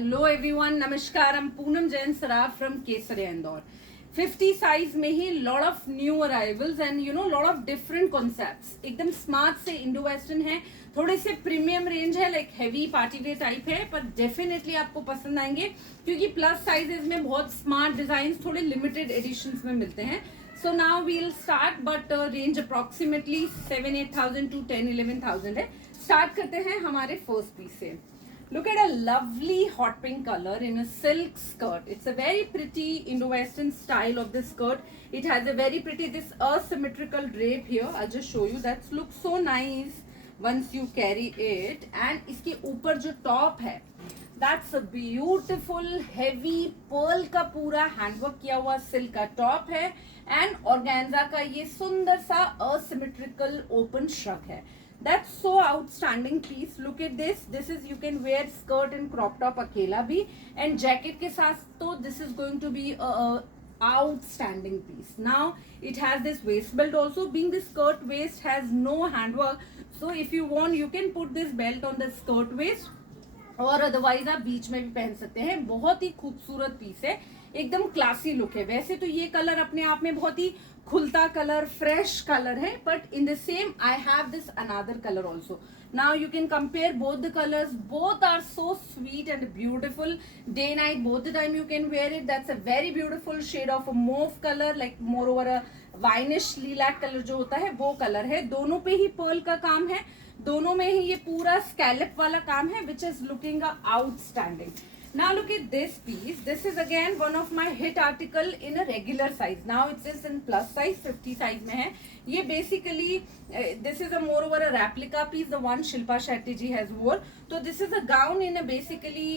Hello everyone, नमस्कार। हम Poonam Jain Saraf from Kesariya Indore. 50 size में ही lot of new arrivals and lot of different concepts. एकदम स्मार्ट से इंडो वेस्टर्न है, थोड़े से प्रीमियम रेंज है, like heavy party wear type है, पर डेफिनेटली आपको पसंद आएंगे क्योंकि प्लस साइजेस में बहुत स्मार्ट डिजाइन थोड़े लिमिटेड एडिशंस में मिलते हैं। So now we'll start, but range approximately 7-8,000 to 10-11,000 है। स्टार्ट करते हैं हमारे फर्स्ट पीस से। Look at a lovely hot pink color in a silk skirt. It's a very pretty Indo-Western style of this skirt. It has a very pretty this asymmetrical drape here. I'll just show you. That looks so nice once you carry it. And इसके ऊपर जो top है, that's a beautiful heavy pearl का पूरा handwork किया हुआ silk का top है, and organza का ये सुंदर सा asymmetrical open shrug है. That's so outstanding piece. Look at this. This is you can wear skirt and crop top अकेला भी, and jacket के साथ तो this is going to be a outstanding piece. Now it has this waist belt also. Being the skirt waist has no handwork, so if you want you can put this belt on the skirt waist, और otherwise आप बीच में भी पहन सकते हैं। बहुत ही खूबसूरत पीस है, एकदम क्लासी लुक है। वैसे तो ये कलर अपने आप में बहुत ही खुलता कलर, फ्रेश कलर है, but in the same I have this another colour also. Now you can compare both the colours, both are so sweet and beautiful. Day night both the time you can wear it. That's a very beautiful shade of a mauve colour, like more over a winish lilac colour जो होता है वो colour है। दोनों पे ही Perl का काम है, दोनों में ही ये पूरा स्कैलप वाला काम है, which is looking outstanding. Now look at this piece. This is again one of my hit article in a regular size. Now it is in plus size, 50 size में है. ये basically this is a more over a replica piece, the one Shilpa Shetty ji has wore. तो this is a gown in a basically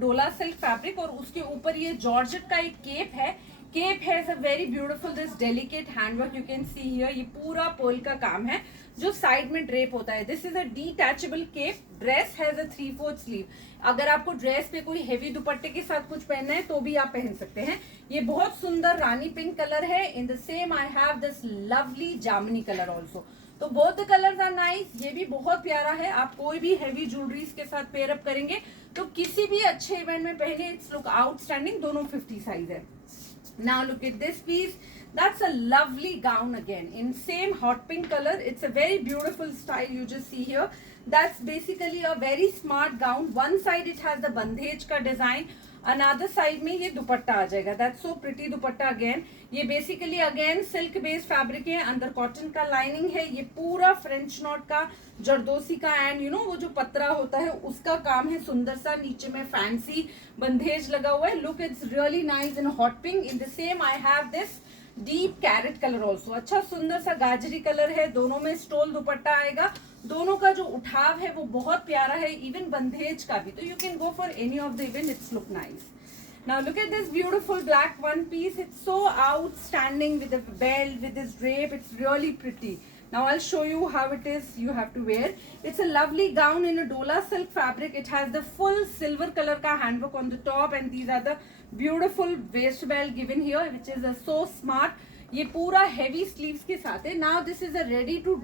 Dola silk fabric, और उसके ऊपर ये georgette का एक केप है. Cape has a very beautiful this delicate handwork, you can see here. ये पूरा पर्ल का काम है जो साइड में ड्रेप होता है. This is a detachable cape. Dress has a 3/4 sleeve. अगर आपको ड्रेस पे कोई हेवी दुपट्टे के साथ कुछ पहनना है तो भी आप पहन सकते हैं. ये बहुत सुंदर रानी पिंक कलर है. In the same I have this lovely जामनी कलर ऑल्सो. तो both the colours are nice. ये भी बहुत प्यारा है. आप कोई भी हेवी ज्वेलरीज के साथ पेयर अप करेंगे तो किसी भी अच्छे इवेंट में पहने, इट्स लुक आउटस्टैंडिंग. दोनों 50 साइज है. Now look at this piece. That's a lovely gown again in same hot pink color. It's a very beautiful style you just see here. That's basically a very smart gown. One side it has the bandhej का design, another side में ये दुपट्टा आ जाएगा. That's so pretty dupatta again. ये basically again silk based fabric है, अंदर cotton का lining है. ये पूरा French knot का, जरदोसी का, एंड वो जो पतरा होता है उसका काम है. सुंदर सा नीचे में फैंसी बंधेज लगा हुआ है. Look, it's really nice in hot pink. In the same I have this deep carrot colour also. अच्छा सुंदर सा गाजरी कलर है. दोनों में स्टोल दुपट्टा आएगा. दोनों का जो उठाव है वो बहुत प्यारा है, इवन बंधेज का भी. तो you can go for any of the event. It's look nice. Now look at this beautiful black one piece. It's so outstanding with the belt, with this drape. It's really pretty. Now I'll show you how it is you have to wear. It's a lovely gown in a dola silk fabric. It has the full silver color ka handwork on the top, and these are the beautiful waist belt given here, which is so smart. ये पूरा heavy sleeves के साथ है. Now this is a ready to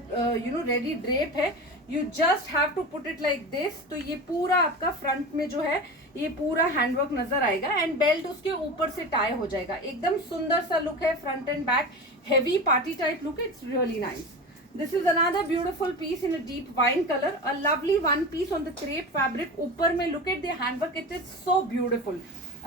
ready drape है. You just have to put it like this. तो ये पूरा आपका फ्रंट में जो है ये पूरा हैंडवर्क नजर आएगा, एंड बेल्ट उसके ऊपर से टाई हो जाएगा. एकदम सुंदर सा लुक है, front and back heavy party type look. It's really nice. This is another beautiful piece in a deep wine color. A lovely one piece on the crepe fabric. ऊपर में look at the handwork. It is so beautiful.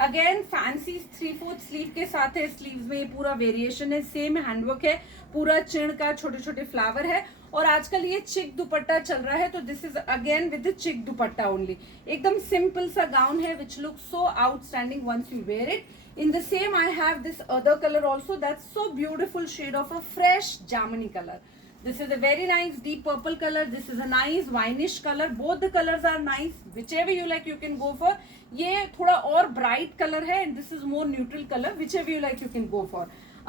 Again fancy 3/4 sleeve के साथ है. sleeves में ये पूरा variation है, same handwork है, पूरा चिड़ का छोटे छोटे फ्लावर है. और आजकल ये चिक दुपट्टा चल रहा है, तो this is again with the chic dupatta only. एकदम सिंपल सा गाउन है, which look so outstanding once you wear it. In the same I have this other color also. That's so beautiful shade of a fresh jamani color. This is a very nice deep purple color. This is a nice wineish color. Both the colors are nice. Whichever you like you can go for. ये थोड़ा और bright color है, and this is more neutral color. Whichever you like you can go for.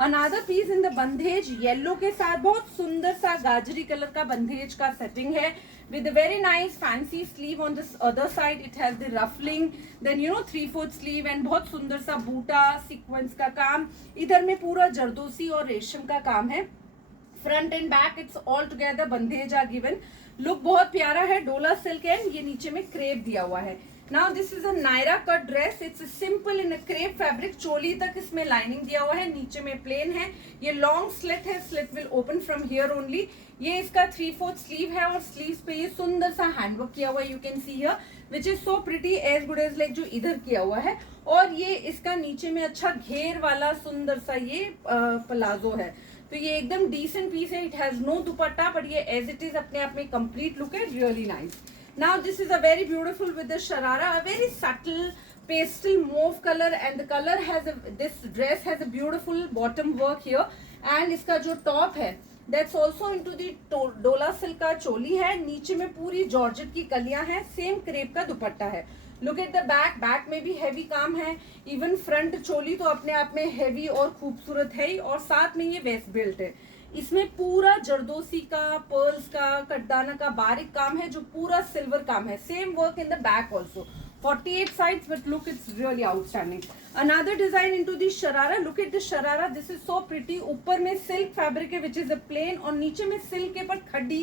Another piece in the bandhej yellow के साथ बहुत सुंदर सा गाजरी colour का बंधेज का सेटिंग है, with a very nice fancy sleeve on this other side. It has the ruffling, then 3/4 sleeve, and बहुत सुंदर सा बूटा सीक्वेंस का काम. इधर में पूरा जरदोसी और रेशम का काम है. Front and back it's all together bandhej are given. Look बहुत प्यारा है. डोला सिल्क एंड ये नीचे में क्रेप दिया हुआ है. Now this is a Naira cut dress, it's simple in a crepe fabric, चोली तक इसमें लाइनिंग दिया हुआ है, नीचे में प्लेन है, ये लॉन्ग स्लिट है, slit will open from here only. ये इसका 3/4 स्लीव है और स्लीव्स पे ये सुंदर सा हैंडवर्क किया हुआ है, you can see here, which is so pretty, as good as like जो इधर किया हुआ है। और ये इसका नीचे में अच्छा घेर वाला सुंदर सा ये प्लाजो है, तो ये एकदम डिसेंट पीस है। It has no dupatta but ये एज इट इज अपने आप में कंप्लीट लुक है, really nice. Now this is a very beautiful with the sharara, a very subtle pastel mauve color, and the color has this dress has a beautiful bottom work here, and इसका जो top है that's also into the डोला silk का चोली है, नीचे में पूरी georgette की कलियां हैं, सेम क्रेप का दुपट्टा है। Look at the back, back में भी हैवी काम है, इवन फ्रंट चोली तो अपने आप में हैवी और खूबसूरत है ही, और साथ में ये वेस्ट बेल्ट है, इसमें पूरा जरदोसी का, पर्ल्स का, कटदाना का बारीक काम है, जो पूरा सिल्वर काम है, same work in the back also, 48 sides, but look, it's really outstanding. Another design into the sharara, look at the sharara, this is so pretty, ऊपर में सिल्क फैब्रिक है which is a plain, और नीचे में silk है पर खड्डी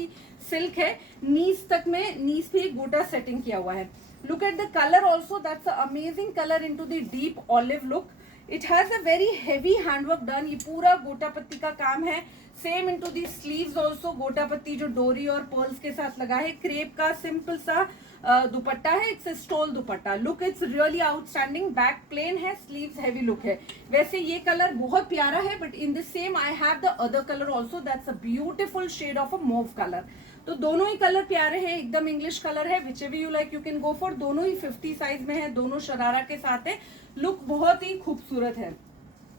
silk है, नीज तक में, नीज पे गोटा सेटिंग किया हुआ है। Look at the color also, that's an amazing color into the deep olive look. It has a very heavy handwork done, ये पूरा गोटा पत्ती का काम है, same into the sleeves also, गोटा पत्ती जो डोरी और पर्ल्स के साथ लगा है, क्रेप का सिंपल सा दुपट्टा है, it's stole dupatta, look it's really outstanding, back plain है, स्लीव्स हैवी लुक है। वैसे ये कलर बहुत प्यारा है, but in the same I have the other colour also, that's a beautiful shade of a mauve colour. तो दोनों ही कलर प्यारे हैं, एकदम इंग्लिश कलर है, which ever you like you can go for, दोनों ही 50 साइज में है, दोनों शरारा के साथ है, लुक बहुत ही खूबसूरत है।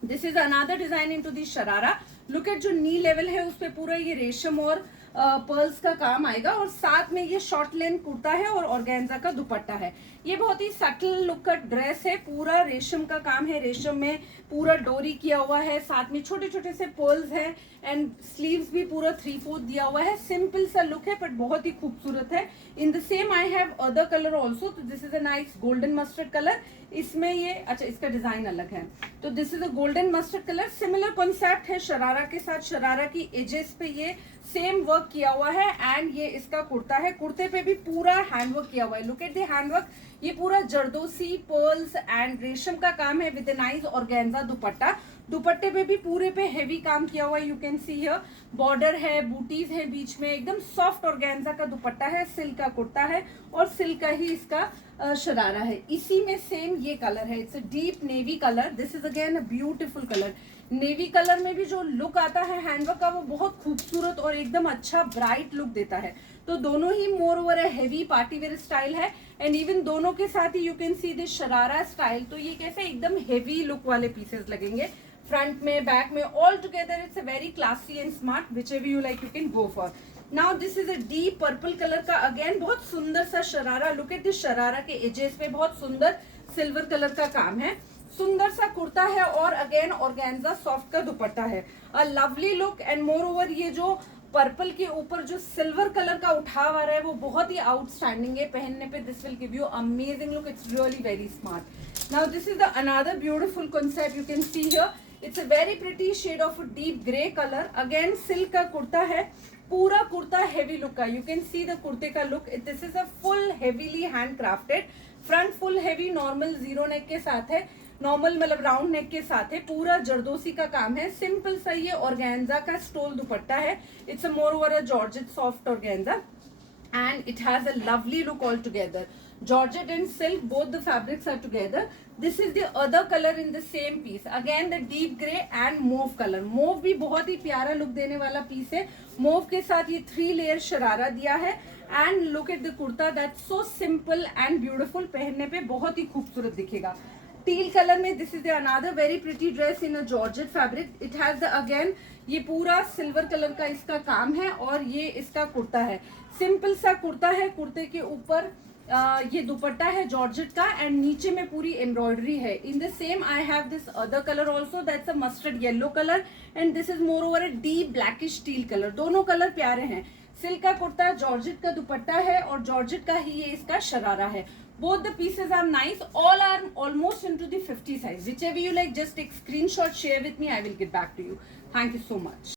This is another design into the sharara, look eight जो नी लेवल है उस पे पूरा ये रेशम और पर्ल्स का काम आएगा, और साथ में ये शॉर्ट लेंथ कुर्ता है और ऑर्गेन्जा का दुपट्टा है। ये बहुत ही सटल लुक का ड्रेस है, पूरा रेशम का काम है, रेशम में पूरा डोरी किया हुआ है, साथ में छोटे छोटे से पर्ल्स है, एंड स्लीव्स भी पूरा 3/4 दिया हुआ है, सिंपल सा लुक है बट बहुत ही खूबसूरत है। In the same I have other colour also, तो this is a nice golden mustard colour, इसमें ये अच्छा इसका डिजाइन अलग है, तो this is a golden mustard colour, similar concept है शरारा के साथ, शरारा की एजेस पे ये सेम वर्क किया हुआ है, एंड ये इसका कुर्ता है, कुर्ते पे भी पूरा हैंडवर्क किया हुआ है, लुक एट द हैंडवर्क, ये पूरा जरदोसी, पर्ल्स एंड रेशम का काम है विद नाइस ऑर्गेन्जा दुपट्टा, दुपट्टे पे भी पूरे पे हेवी काम किया हुआ है, you can see here, border है, बूटीज है बीच में, एकदम सॉफ्ट ऑर्गेन्जा का दुपट्टा है, सिल्क का कुर्ता है और सिल्क का ही इसका शरारा है। इसी में सेम ये कलर है, it's a deep navy colour, this is again a beautiful colour. Navy colour में भी जो लुक आता है हैंडवर्क का, वो बहुत खूबसूरत और एकदम अच्छा ब्राइट लुक देता है। तो दोनों ही मोर ओवर है हेवी पार्टी वेयर स्टाइल है, एंड इवन दोनों के साथ ही you can see this sharara style, तो ये कैसे एकदम हेवी लुक वाले पीसेस लगेंगे, फ्रंट में, बैक में, all together it's a very classy and smart, whichever you like you can go for. Now this is a deep purple colour का, अगेन बहुत सुंदर सा sharara, look at this sharara के एजेस पे बहुत सुंदर सिल्वर कलर का काम है, सुंदर सा कुर्ता है, और अगेन ऑर्गेन्जा सॉफ्ट का दुपट्टा है, a lovely look, and more over ये जो पर्पल के ऊपर जो सिल्वर कलर का उठाव आ रहा है वो बहुत ही आउटस्टैंडिंग है, पहनने पे this will give you amazing look, it's really very smart. Now this is the another beautiful concept, you can see here, it's a very pretty shade of deep grey colour, again silk का कुर्ता है, पूरा kurta heavy look का, you can see the कुर्ते का look, this is a full heavily handcrafted, front full heavy normal zero neck के साथ है, normal मतलब राउंड नेक के साथ है, पूरा जरदोसी का काम है, सिंपल सा ये ऑर्गेन्जा का स्टोल दुपट्टा है, it's a more over a georgette soft organza, and it has a lovely look all together, georgette and silk, both the fabrics are together. This is the other color in the same piece, again the deep gray and mauve color, mauve भी बहुत ही प्यारा look देने वाला piece है, mauve के साथ ये 3 layer sharara दिया है, and look at the kurta, that's so simple and beautiful, पहनने पे बहुत ही खूबसूरत दिखेगा। टील कलर में this is the another very pretty dress in a georgette fabric, it has the again ये पूरा सिल्वर कलर का इसका काम है, और ये इसका कुर्ता है, सिंपल सा कुर्ता है, कुर्ते के ऊपर ये दुपट्टा है जॉर्जेट का, एंड नीचे में पूरी एम्ब्रॉयडरी है। In the same I have this other colour also, that's a mustard yellow colour, and this is more over a deep blackish teal colour, दोनों कलर प्यारे हैं, सिल्क का कुर्ता, जॉर्जेट का दुपट्टा है, और जॉर्जेट का ही ये इसका शरारा है। Both the pieces are nice, all are almost into the 50 size, whichever you like, just take screenshot, share with me, I will get back to you. Thank you so much.